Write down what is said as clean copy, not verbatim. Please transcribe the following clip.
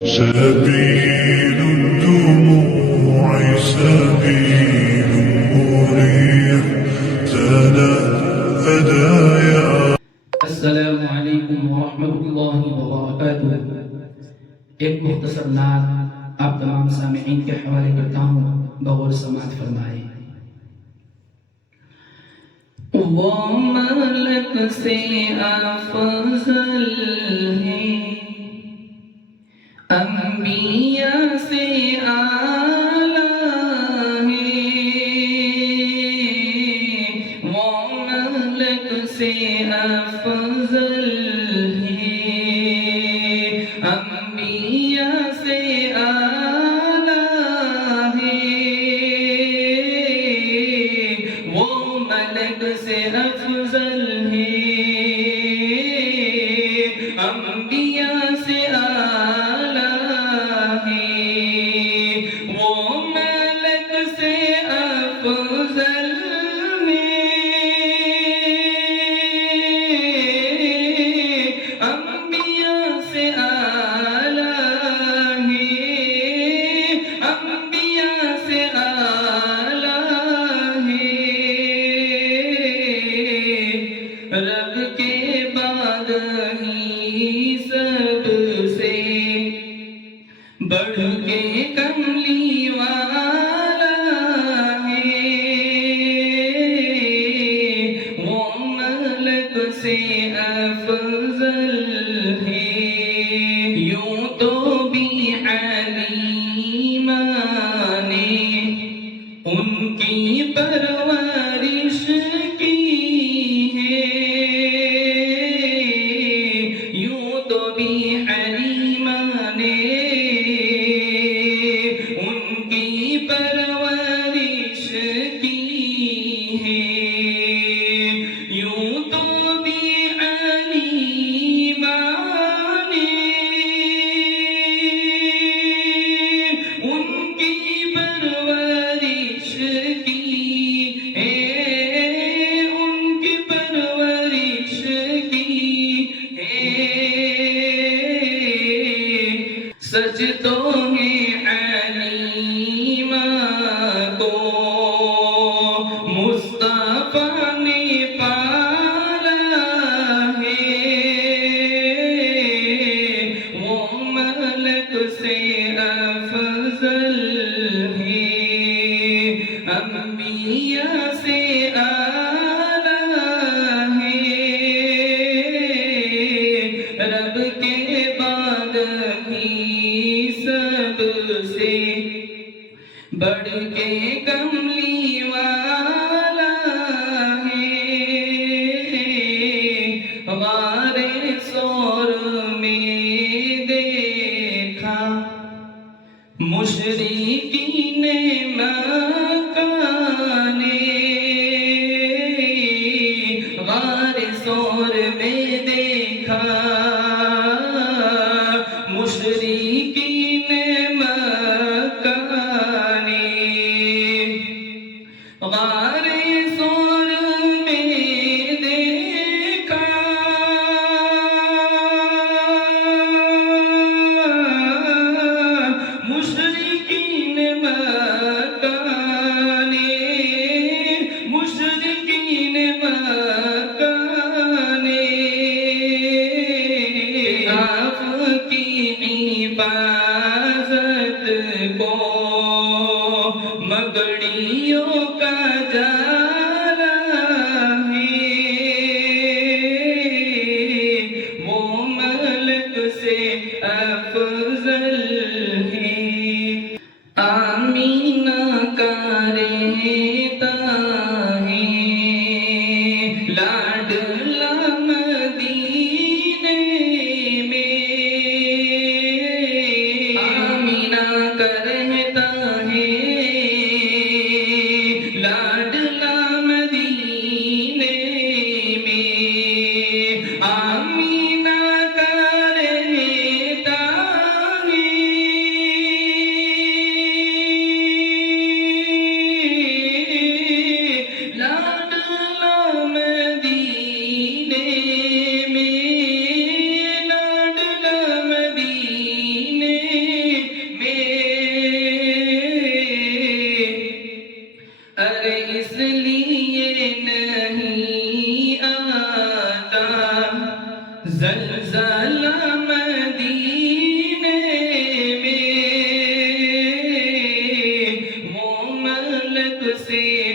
سبيل الدموع سبيل مريح هدايا. السلام علیکم ورحمۃ اللہ وبرکاتہ۔ ایک مختصر نعت آپ تمام سامعین کے حوالے کرتا ہوں، بغور سماعت فرمائے۔ وہ ملک سے افضل ہے، انبیاء سے اعلیٰ ہے، وہ ملک سے افضل ہے، انبیاء سے اعلیٰ ہے، وہ ملک سے افضل ہے، انبیاء سے اعلیٰ ہے، وہ ملک سے افضل ہے، انبیاء سے اعلیٰ ہے، انبیاء سے اعلیٰ ہے، رب کے بعد ہی سب سے بڑھ کے کملی والا ہے، وہ ملک سے افضل ہے، یوں تو بھی حلیمہ نے ان کی پرورش کی ہے، یوں تو بھی حلیمہ نے ان کی پرورش کی ہے، یوں تو بھی حلیمہ نے ان کی پرورش کی ہے، ان کی پرورش کی ہے، سجدوں میں حلیمہ کو مصطفیٰ نے پالا ہے، وہ ملک سے افضل ہے، انبیاء سے اعلیٰ ہے، رب کے بعد ہی سب سے بڑھ کے کملی والا ہے، غار ثور میں دیکھا مشرکین مکہ نے، غار ثور میں دیکھا مشرکین مکہ نے، غار ثور میں دیکھا مشرکین مکہ نے، مشرکین مکہ نے، آپ کی حفاظت کو مگڑیوں کا جالا ہے، وہ ملک سے افضل ہے، آمینہ کا رہتا ہے لاڈلا مدینے میں، آمینہ کا رہتا ہے لاڈلا زلزلہ مدینے میں وہ ملک سے